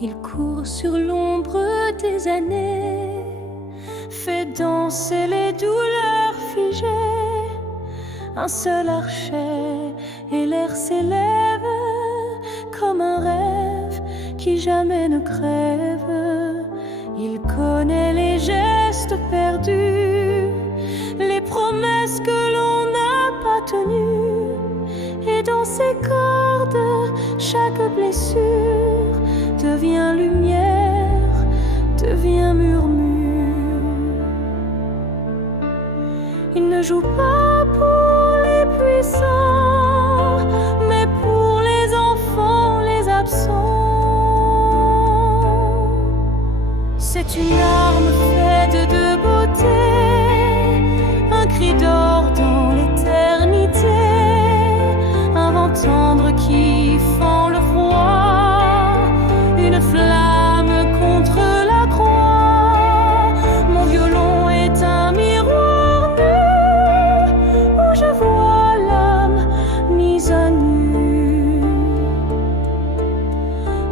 Il court sur l'ombre des années, fait danser les douleurs figées. Un seul archet et l'air s'élève comme un rêve qui jamais ne crève. Il connaît les gestes perdus, les promesses que l'on n'a pas tenues. Et dans ses cordes, chaque blessure devient lumière, devient murmure. Il ne joue pas pour les puissants, mais pour les enfants, les absents. C'est une arme faite de beauté, un cri d'or dans l'éternité, un vent tendre qui fend le froid, une flamme contre la croix. Mon violon est un miroir nu, où je vois l'âme mise à nu.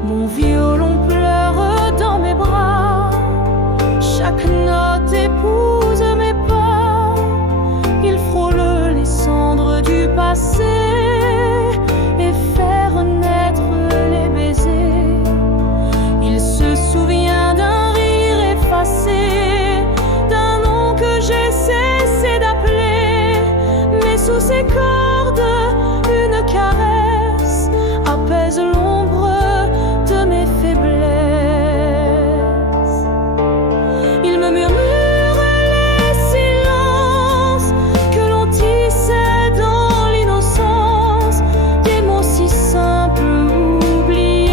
Mon violon pleure dans mes bras, chaque note épouse mes pas. Il frôle les cendres du passé et fait renaître les baisers. Il se souvient d'un rire effacé, d'un nom que j'ai cessé d'appeler. Mais sous ses cordes, une caresse apaise l'ombre de mes faiblesses. Il me murmure les silences que l'on tissait dans l'innocence, des mots si simples oubliés,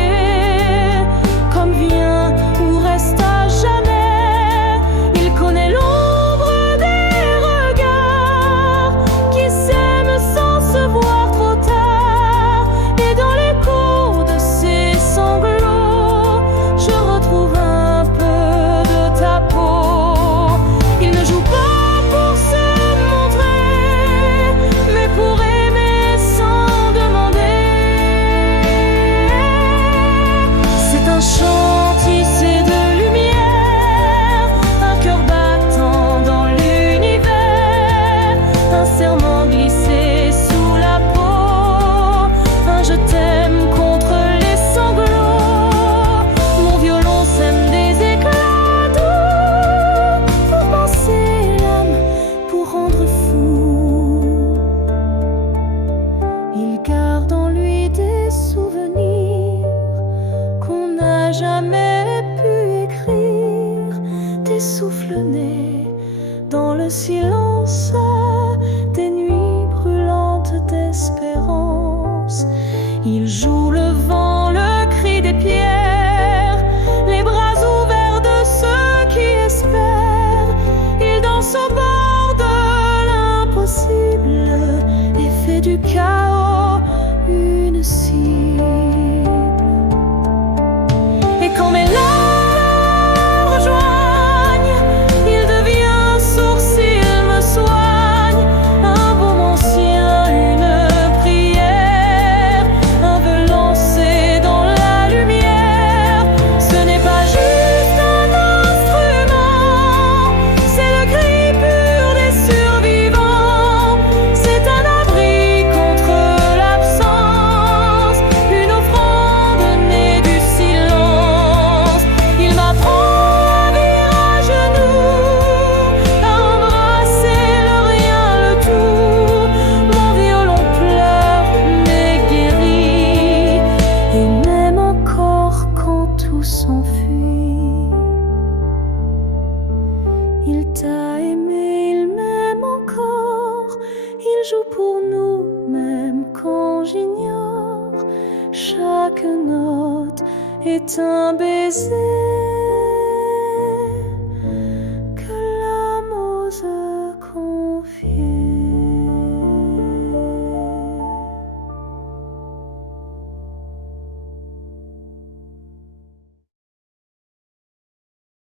comme vient ou reste à jamais. Il connaît l'ombre des regards qui s'aiment sans se voir trop tard. Et dans l'écho de ses sanglots, je retrouve un peu de ta peau. Il ne joue pas pour se montrer, mais pour aimer sans demander. C'est un chant tissé de lumière, un cœur battant dans l'univers, un serment glissé sous la peau, un je t'aime contre les sanglots. Mon violon sème des éclats doux pour penser l'âme, pour rendre fou. Il garde en lui des souvenirs qu'on n'a jamais pu écrire, des souffles nés dans le silence, des nuits brûlantes d'espérance. Il joue le vent, le cri des pierres, les bras ouverts de ceux qui espèrent. Il danse au bord de l'impossible et fait du chaos une cible. Et quand mes larmes rejoignent, il devient source, il me soigne. Un baume ancien, une prière, un vœu lancé dans la lumière. Ce n'est pas juste un instrument, c'est le cri pur des survivants. C'est un abri contre l'absence, une offrande née du silence. Il m'apprend à vivre à genoux, à embrasser le rien, le tout. Mon violon pleure mais guérit, et même encore quand tout s'enfuit. Il t'a aimé, il m'aime encore, il joue pour nous même quand j'ignore. Chaque note est un baiser.